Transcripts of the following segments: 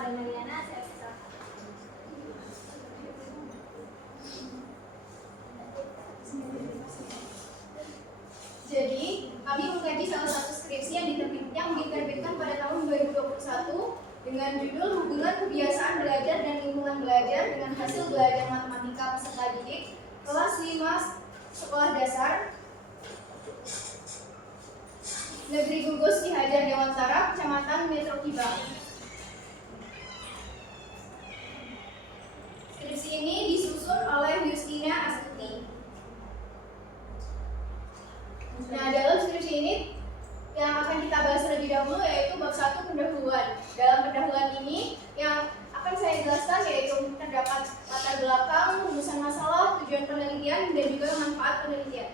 kepada Mariana, saya silakan. Jadi, kami mengkaji salah satu skripsi yang diterbitkan pada tahun 2021 dengan judul Hubungan Kebiasaan Belajar dan Lingkungan Belajar dengan Hasil Belajar Matematika Peserta Didik kelas 5 Sekolah Dasar Negeri Gugus Ki Hajar Dewantara, Kecamatan Metro Kibang. Skripsi ini disusun oleh Justina Astuti. Nah, dalam skripsi ini yang akan kita bahas terlebih dahulu yaitu bab 1 pendahuluan. Dalam pendahuluan ini yang akan saya jelaskan yaitu terdapat latar belakang, rumusan masalah, tujuan penelitian, dan juga manfaat penelitian.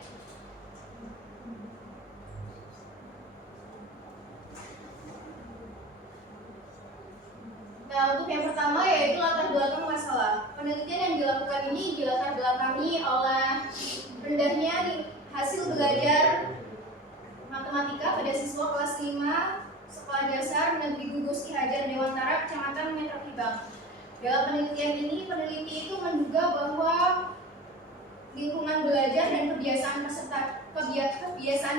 Nah, untuk yang pertama yaitu latar belakang masalah. Penelitian yang dilakukan ini dilatar belakangi oleh rendahnya hasil belajar matematika pada siswa kelas 5 Sekolah Dasar Negeri Gugus Ki Hajar Dewantara, Kecamatan Metro Kibang. Dalam penelitian ini, peneliti itu menduga bahwa lingkungan belajar dan kebiasaan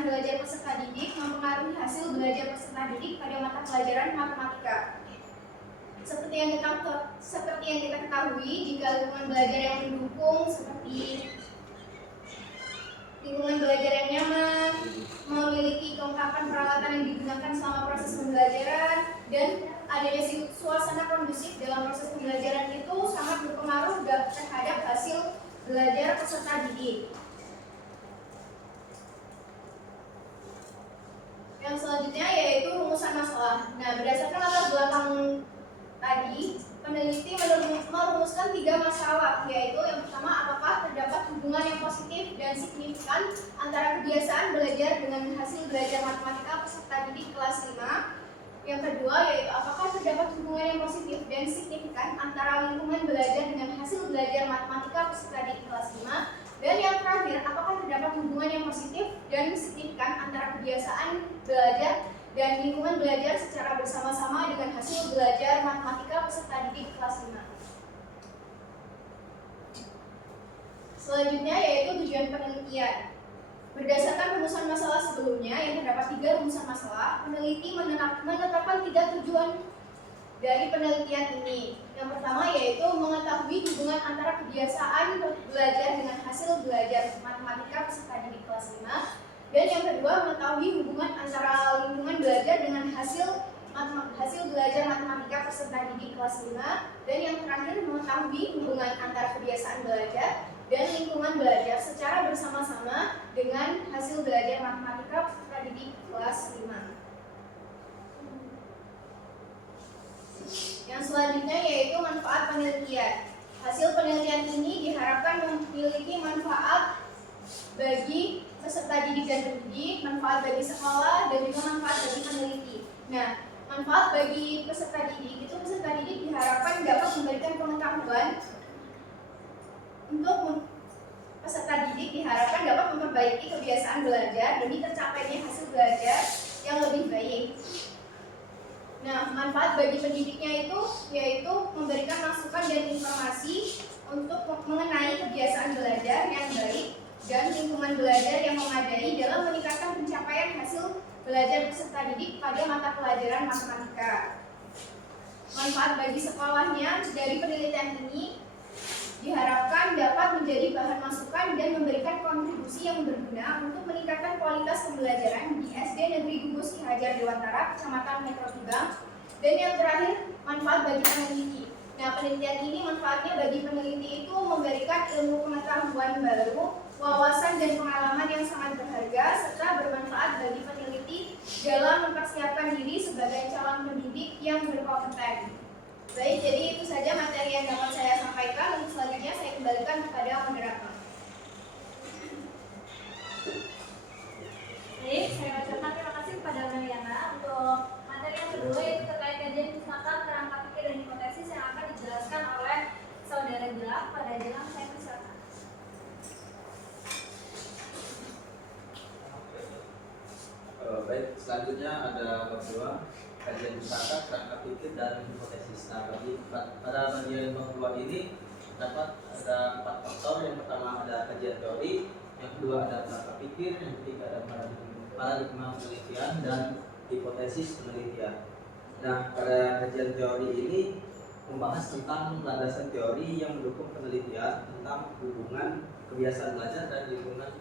belajar peserta didik mempengaruhi hasil belajar peserta didik pada mata pelajaran matematika. Seperti yang kita ketahui, jika lingkungan belajar yang mendukung seperti lingkungan belajar yang nyaman, memiliki kelengkapan peralatan yang digunakan selama proses pembelajaran, dan adanya suasana kondusif dalam proses pembelajaran itu sangat berpengaruh terhadap hasil belajar peserta didik. Yang selanjutnya yaitu rumusan masalah. Nah, berdasarkan latar belakang tadi, peneliti merumuskan 3 masalah, yaitu yang pertama, apakah terdapat hubungan yang positif dan signifikan antara kebiasaan belajar dengan hasil belajar matematika peserta didik kelas 5. Yang kedua, yaitu apakah terdapat hubungan yang positif dan signifikan antara lingkungan belajar dengan hasil belajar matematika peserta didik kelas 5. Dan yang terakhir, apakah terdapat hubungan yang positif dan signifikan antara kebiasaan belajar dan lingkungan belajar secara bersama-sama dengan hasil belajar matematika peserta didik kelas 5. Selanjutnya yaitu tujuan penelitian. Berdasarkan rumusan masalah sebelumnya yang terdapat 3 rumusan masalah, peneliti menetapkan 3 tujuan dari penelitian ini. Yang pertama yaitu mengetahui hubungan antara kebiasaan belajar dengan hasil belajar matematika peserta didik kelas 5. Dan yang kedua, mengetahui hubungan antara lingkungan belajar dengan hasil belajar matematika peserta didik kelas 5. Dan yang terakhir, mengetahui hubungan antara kebiasaan belajar dan lingkungan belajar secara bersama-sama dengan hasil belajar matematika peserta didik kelas 5. Yang selanjutnya yaitu manfaat penelitian. Hasil penelitian ini diharapkan memiliki manfaat bagi peserta didik dan pendidik, manfaat bagi sekolah, dan juga manfaat bagi peneliti. Nah, manfaat bagi peserta didik itu peserta didik diharapkan dapat memberikan pengetahuan untuk peserta didik diharapkan dapat memperbaiki kebiasaan belajar demi tercapainya hasil belajar yang lebih baik. Nah, manfaat bagi pendidiknya itu yaitu memberikan masukan dan informasi untuk mengenai kebiasaan belajar yang baik dan lingkungan belajar yang memadai dalam meningkatkan pencapaian hasil belajar peserta didik pada mata pelajaran matematika. Manfaat bagi sekolahnya dari penelitian ini diharapkan dapat menjadi bahan masukan dan memberikan kontribusi yang berguna untuk meningkatkan kualitas pembelajaran di SD Negeri Gugus Ki Hajar Dewantara, Kecamatan Metro Kibang. Dan yang terakhir, manfaat bagi peneliti. Nah, penelitian ini manfaatnya bagi peneliti itu memberikan ilmu pengetahuan baru, wawasan dan pengalaman yang sangat berharga, serta bermanfaat bagi peneliti dalam mempersiapkan diri sebagai calon pendidik yang berkompeten. Baik, jadi itu saja materi yang dapat saya sampaikan. Untuk selanjutnya saya kembalikan kepada moderator. Baik, saya ucapkan terima kasih kepada Mariana untuk materi yang kedua yaitu terkait kajian pustaka kerangka pikir dan hipotesis yang akan dijelaskan oleh saudara Gilang. Pada Gilang saya persilakan. Baik, selanjutnya ada bab 2 kajian usaha, kerangka pikir, dan hipotesis. Nah, pada bagian bab 2 ini dapat ada 4 faktor. Yang pertama ada kajian teori, yang kedua ada kerangka pikir, yang ketiga ada paradigma penelitian, dan hipotesis penelitian. Nah, pada kajian teori ini membahas tentang landasan teori yang mendukung penelitian tentang hubungan kebiasaan belajar dan lingkungan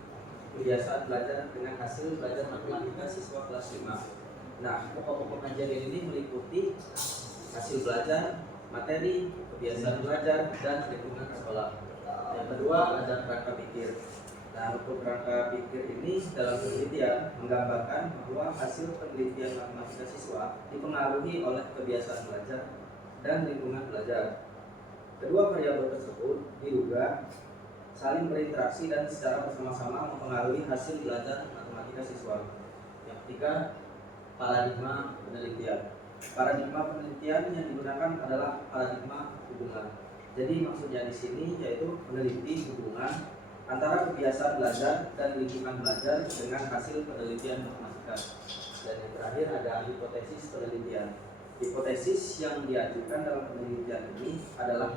kebiasaan belajar dengan hasil belajar matematika siswa kelas 5. Nah, pokok-pokok kajian ini meliputi hasil belajar, materi, kebiasaan belajar, dan lingkungan sekolah. Yang kedua ada kerangka pikir. Nah, untuk kerangka pikir ini dalam penelitian menggambarkan bahwa hasil penelitian matematika siswa dipengaruhi oleh kebiasaan belajar dan lingkungan belajar. Kedua variabel tersebut diduga saling berinteraksi dan secara bersama-sama mempengaruhi hasil belajar matematika siswa. Yang ketiga, paradigma penelitian. Paradigma penelitian yang digunakan adalah paradigma hubungan. Jadi maksudnya di sini yaitu meneliti hubungan antara kebiasaan belajar dan lingkungan belajar dengan hasil penelitian matematika. Dan yang terakhir ada hipotesis penelitian. Hipotesis yang diajukan dalam penelitian ini adalah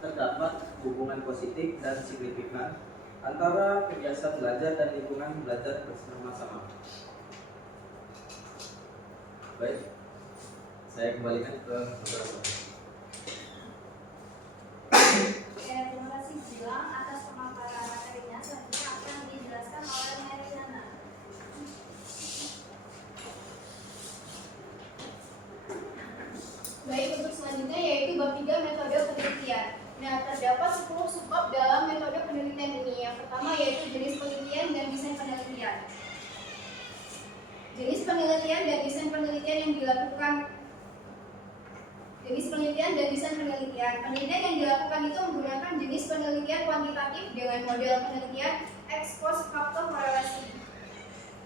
terdapat hubungan positif dan signifikan antara kebiasaan belajar dan lingkungan belajar bersama-sama. Baik, saya kembalikan ke beberapa. Oke, terima kasih Gilang atas pemaparan materinya. Selanjutnya akan dijelaskan oleh Meriana. Baik, untuk selanjutnya yaitu bab 3 metode penelitian. Nah, terdapat 10 subbab dalam metode penelitian ini. Yang pertama yaitu jenis penelitian dan desain penelitian. Jenis penelitian dan desain penelitian yang dilakukan. Jenis penelitian dan desain penelitian. Penelitian yang dilakukan itu menggunakan jenis penelitian kuantitatif dengan model penelitian ex post facto korelasi.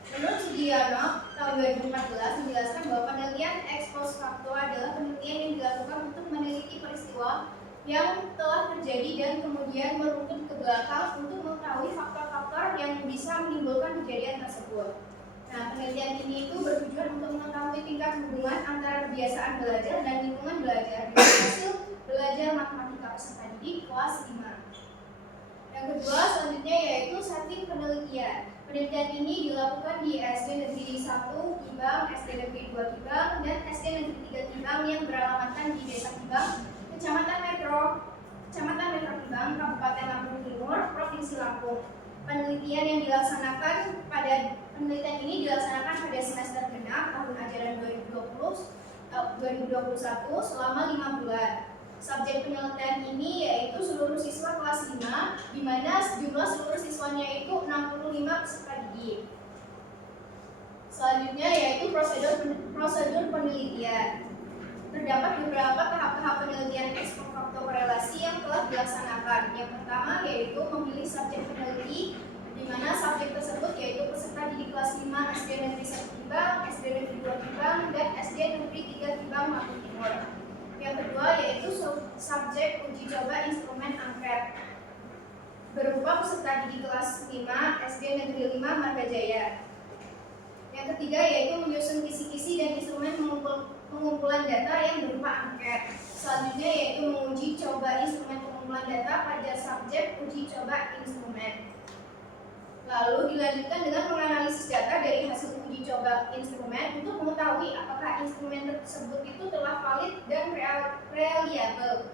Menurut Sugiono, tahun 2014 menjelaskan bahwa penelitian ex post facto adalah penelitian yang dilakukan untuk meneliti peristiwa yang telah terjadi dan kemudian meruntut ke belakang untuk mengetahui faktor-faktor yang bisa menimbulkan kejadian tersebut. Nah, penelitian ini itu bertujuan untuk mengetahui tingkat hubungan antara kebiasaan belajar dan lingkungan belajar dengan hasil belajar matematika peserta didik kelas 5. Yang kedua selanjutnya yaitu setting penelitian. Penelitian ini dilakukan di SD Negeri 1 Kibang, SD Negeri 2 Kibang, dan SD Negeri 3 Kibang yang beralamatkan di Desa Kibang, Kecamatan Metro Kibang, Kabupaten Lampung Timur, Provinsi Lampung. Penelitian ini dilaksanakan pada semester genap tahun ajaran 2021 selama 5 bulan. Subjek penelitian ini yaitu seluruh siswa kelas 5, di mana jumlah seluruh siswanya itu 65 peserta didik. Selanjutnya yaitu prosedur penelitian. Terdapat beberapa tahap-tahap penelitian ex post facto korelasi yang telah dilaksanakan. Yang pertama yaitu memilih subjek peneliti, di mana subjek tersebut yaitu peserta didik kelas 5 SD Negeri 1 Kibang, SD Negeri 2 Kibang, dan SD Negeri 3 Kibang, Lampung Timur. Yang kedua yaitu subjek uji coba instrumen angket, berupa peserta didik kelas 5 SD Negeri 5 Margajaya. Yang ketiga yaitu menyusun kisi-kisi dan instrumen pengumpulan data yang berupa angket. Selanjutnya yaitu menguji coba instrumen pengumpulan data pada subjek uji coba instrumen. Lalu dilanjutkan dengan menganalisis data dari hasil uji coba instrumen untuk mengetahui apakah instrumen tersebut itu telah valid dan reliable.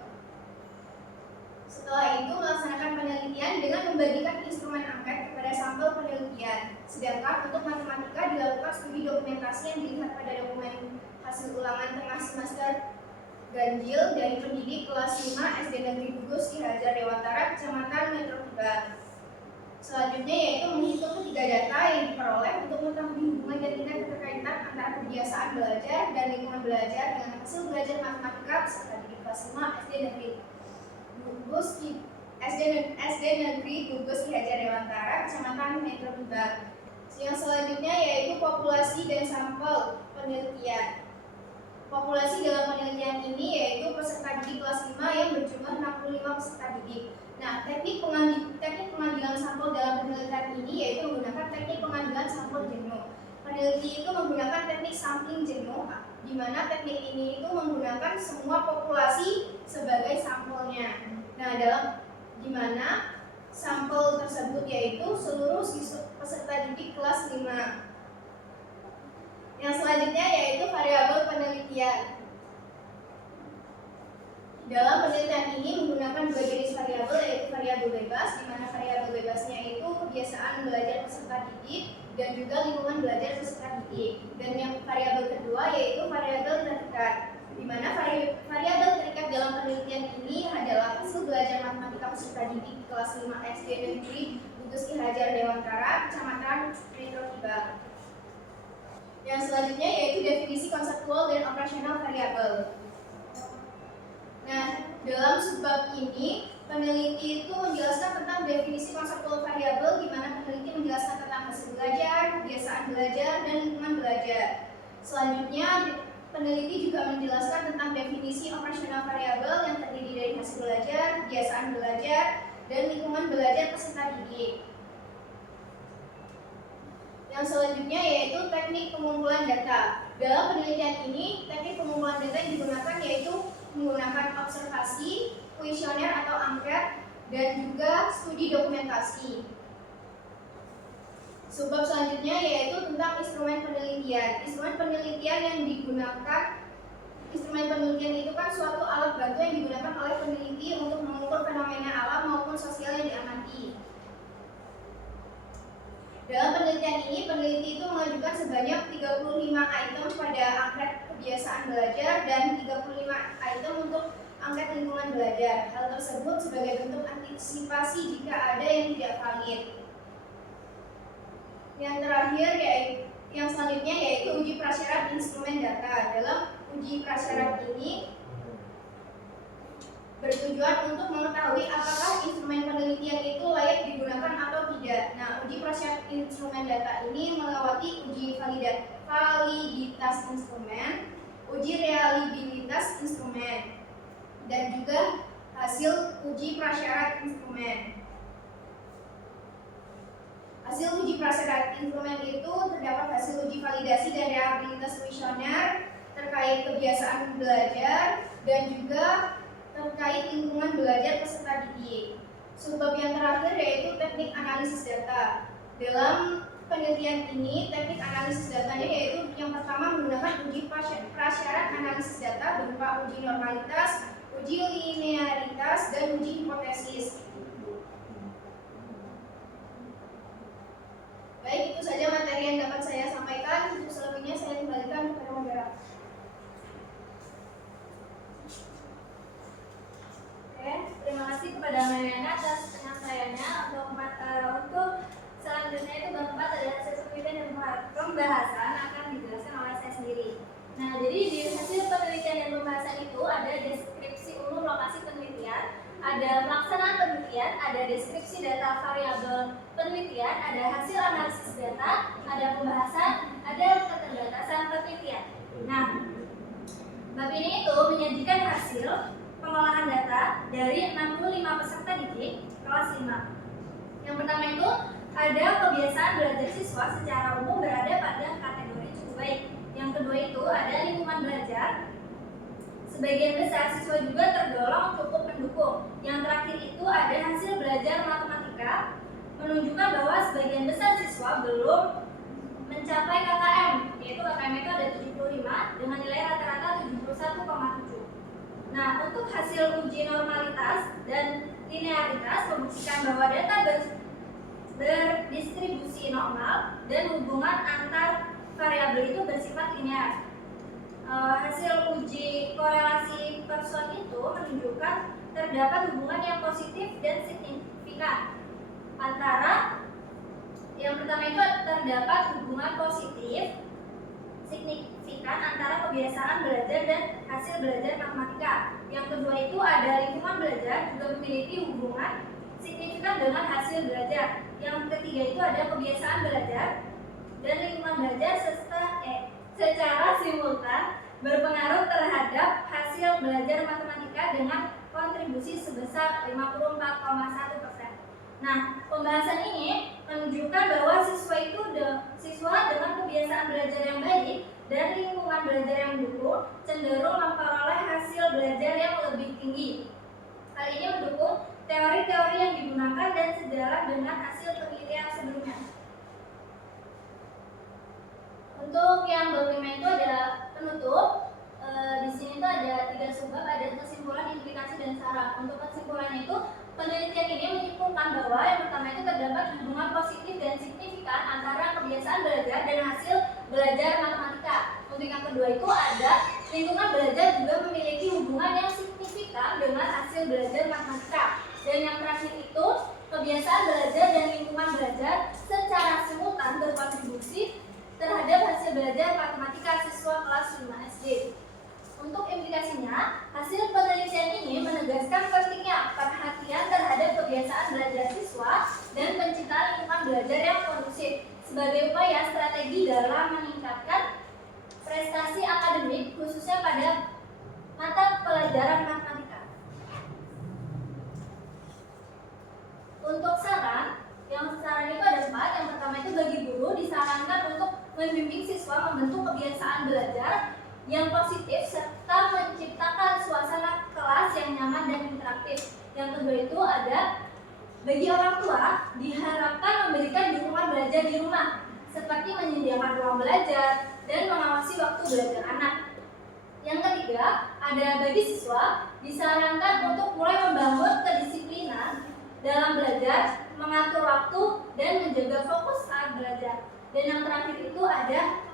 Setelah itu melaksanakan penelitian dengan membagikan instrumen angket kepada sampel penelitian. Sedangkan untuk matematika dilakukan studi dokumentasi yang dilihat pada dokumen hasil ulangan tengah semester ganjil dari pendidik kelas 5 SD Negeri Gugus Ki Hajar Dewantara, Kecamatan Metro Kibang. Selanjutnya yaitu menghitung ketiga data yang diperoleh untuk mengetahui hubungan dan tingkat keterkaitan antara kebiasaan belajar dan lingkungan belajar dengan hasil belajar matematika peserta didik kelas 5 SD Negeri Gugus Ki Hajar Dewantara, Kecamatan Metro Kibang. Yang selanjutnya yaitu populasi dan sampel penelitian. Populasi dalam penelitian ini yaitu peserta didik kelas 5 yang berjumlah 65 peserta didik. Nah, teknik pengambilan sampel dalam penelitian ini yaitu menggunakan teknik pengambilan sampel jenuh. Peneliti itu menggunakan teknik sampling jenuh di mana teknik ini itu menggunakan semua populasi sebagai sampelnya. Nah, di mana sampel tersebut yaitu seluruh peserta didik kelas 5. Yang selanjutnya yaitu variabel penelitian. Dalam penelitian ini menggunakan dua jenis variabel, yaitu variabel bebas, di mana variabel bebasnya itu kebiasaan belajar peserta didik dan juga lingkungan belajar peserta didik. Dan yang variabel kedua yaitu variabel terikat, di mana variabel terikat dalam penelitian ini adalah hasil belajar matematika peserta didik di kelas 5 SD Negeri Butus Ki Hajar Dewantara, Kecamatan Metro Kibang. Yang selanjutnya yaitu definisi konseptual dan operasional variabel. Nah, dalam subbab ini peneliti itu menjelaskan tentang definisi konseptual variabel, di mana peneliti menjelaskan tentang hasil belajar, kebiasaan belajar, dan lingkungan belajar. Selanjutnya, peneliti juga menjelaskan tentang definisi operasional variabel yang terdiri dari hasil belajar, kebiasaan belajar, dan lingkungan belajar peserta didik. Yang selanjutnya yaitu teknik pengumpulan data. Dalam penelitian ini, teknik pengumpulan data yang digunakan yaitu menggunakan observasi, kuesioner atau angket, dan juga studi dokumentasi. Subbab selanjutnya yaitu tentang instrumen penelitian. Instrumen penelitian yang digunakan, instrumen penelitian itu kan suatu alat bantu yang digunakan oleh peneliti untuk mengukur fenomena alam maupun sosial yang diamati. Dalam penelitian ini, peneliti itu mengajukan sebanyak 35 item pada angket kebiasaan belajar dan 35 item untuk angket lingkungan belajar. Hal tersebut sebagai bentuk antisipasi jika ada yang tidak valid. Yang terakhir yang selanjutnya yaitu uji prasyarat instrumen data. Dalam uji prasyarat ini bertujuan untuk mengetahui apakah instrumen penelitian itu layak digunakan atau tidak. Nah, uji prasyarat instrumen data ini melewati uji validitas instrumen, uji reliabilitas instrumen, dan juga hasil uji prasyarat instrumen. Hasil uji prasyarat instrumen itu terdapat hasil uji validasi dan reliabilitas kuesioner terkait kebiasaan belajar dan juga terkait lingkungan belajar peserta didik. Subbab yang terakhir yaitu teknik analisis data. Dalam penelitian ini, teknik analisis datanya yaitu yang pertama menggunakan uji prasyarat analisis data berupa uji normalitas, uji linearitas, dan uji hipotesis. Baik, itu saja materi yang dapat saya sampaikan. Untuk selebihnya saya kembalikan kepada moderator. Terima kasih kepada Mariana atas penyampaiannya. Untuk selanjutnya itu bab 4 adalah hasil penelitian dan pembahasan akan dijelaskan oleh saya sendiri. Nah, jadi di hasil penelitian dan pembahasan itu ada deskripsi umum lokasi penelitian, ada pelaksanaan penelitian, ada deskripsi data variabel penelitian, ada hasil analisis data, ada pembahasan, ada keterbatasan penelitian. Nah, bab ini itu menyajikan hasil pengolahan data dari 65 peserta didik kelas 5. Yang pertama itu ada kebiasaan belajar siswa secara umum berada pada kategori cukup baik. Yang kedua itu ada lingkungan belajar. Sebagian besar siswa juga tergolong cukup mendukung. Yang terakhir itu ada hasil belajar matematika menunjukkan bahwa sebagian besar siswa belum mencapai KKM, yaitu KKM itu ada 75 dengan nilai rata-rata 71,7. Nah, untuk hasil uji normalitas dan linearitas membuktikan bahwa data berdistribusi normal dan hubungan antar variabel itu bersifat linear. Hasil uji korelasi person itu menunjukkan terdapat hubungan yang positif dan signifikan antara yang pertama itu terdapat hubungan positif signifikan antara kebiasaan belajar dan hasil belajar matematika. Yang kedua itu ada lingkungan belajar juga memiliki hubungan signifikan dengan hasil belajar. Yang ketiga itu ada kebiasaan belajar dan lingkungan belajar secara simultan berpengaruh terhadap hasil belajar matematika dengan kontribusi sebesar 54,1%. Nah, pembahasan ini menunjukkan bahwa siswa dengan kebiasaan belajar yang baik dan lingkungan belajar yang mendukung cenderung memperoleh hasil belajar yang lebih tinggi. Hal ini mendukung teori-teori yang digunakan dan sejalan dengan hasil penelitian sebelumnya. Untuk yang berlima itu ada penutup. Di sini tuh ada 3 subbab, ada kesimpulan, implikasi, dan saran. Untuk kesimpulannya itu, penelitian ini menyimpulkan bahwa yang pertama itu terdapat hubungan positif dan signifikan antara kebiasaan belajar dan hasil belajar matematika. Untuk yang kedua itu ada lingkungan belajar juga memiliki hubungan yang signifikan dengan hasil belajar matematika. Dan yang terakhir itu kebiasaan belajar dan lingkungan belajar secara simultan berkontribusi terhadap hasil belajar matematika siswa kelas 5 SD. Untuk implikasinya, hasil penelitian ini menegaskan pentingnya perhatian terhadap kebiasaan belajar siswa dan penciptaan lingkungan belajar yang kondusif sebagai upaya strategi dalam meningkatkan prestasi akademik khususnya pada mata pelajaran matematika. Untuk saran itu ada 4. Yang pertama itu bagi guru disarankan untuk membimbing siswa membentuk kebiasaan belajar yang positif serta menciptakan suasana kelas yang nyaman dan interaktif. Yang kedua itu ada bagi orang tua diharapkan memberikan dukungan belajar di rumah seperti menyediakan ruang belajar dan mengawasi waktu belajar anak. Yang ketiga ada bagi siswa disarankan untuk mulai membangun kedisiplinan dalam belajar, mengatur waktu, dan menjaga fokus saat belajar. Dan yang terakhir itu ada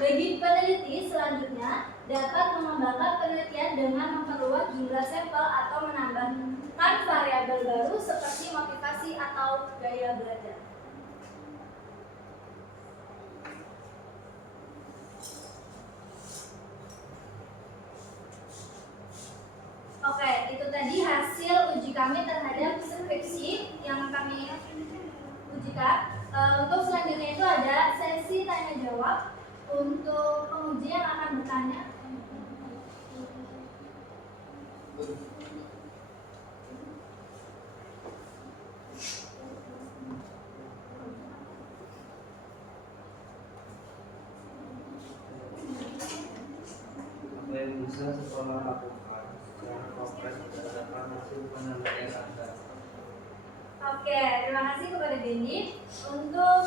bagi peneliti selanjutnya dapat mengembangkan penelitian dengan memperluas jumlah sampel atau menambahkan variabel baru seperti motivasi atau gaya belajar. Oke, itu tadi hasil uji kami terhadap skripsi yang kami ujikan. Untuk selanjutnya itu ada sesi tanya jawab. Untuk penguji yang akan bertanya, Apa yang bisa sekolah lakukan secara konkret berdasarkan hasil penelitian Anda? Oke, terima kasih kepada Dendi. Untuk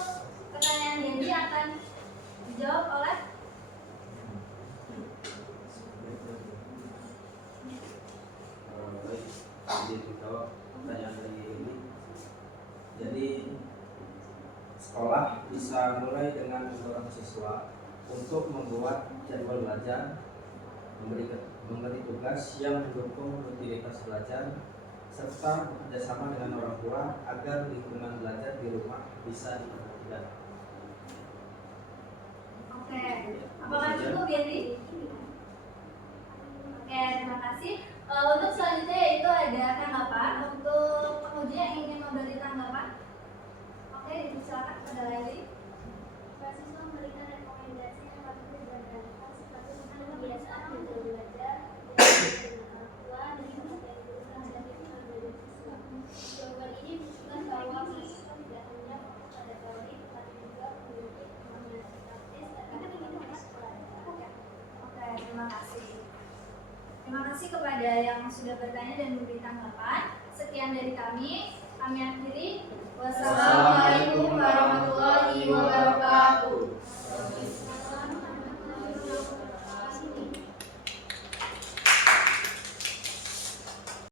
pertanyaan Dendi akan dijawab oleh baik, jadi dijawab pertanyaan dari ini. Jadi sekolah bisa mulai dengan mendorong siswa untuk membuat jadwal belajar, memberi tugas yang mendukung rutinitas belajar, serta bekerjasama dengan orang tua agar lingkungan belajar di rumah bisa diperhatikan. Oke, apakah cukup Dendi? Oke, terima kasih. Untuk selanjutnya yaitu ada tanggapan. Untuk penguji yang ingin memberi tanggapan, oke, silakan kepada Laili. Mahasiswa memberikan rekomendasi yang patut dijalankan seperti tentang kebiasaan belajar dengan orang tua dan perhatian guru terhadap lingkungan belajar siswa. Jawaban ini menunjukkan bahwa mahasiswa tidak hanya fokus pada teori, tetapi juga memiliki kemampuan praktis terhadap lingkungan sekolah. Oke, terima kasih. Terima kasih kepada yang sudah bertanya dan memberi tanggapan. Sekian dari kami akhiri. Wassalamualaikum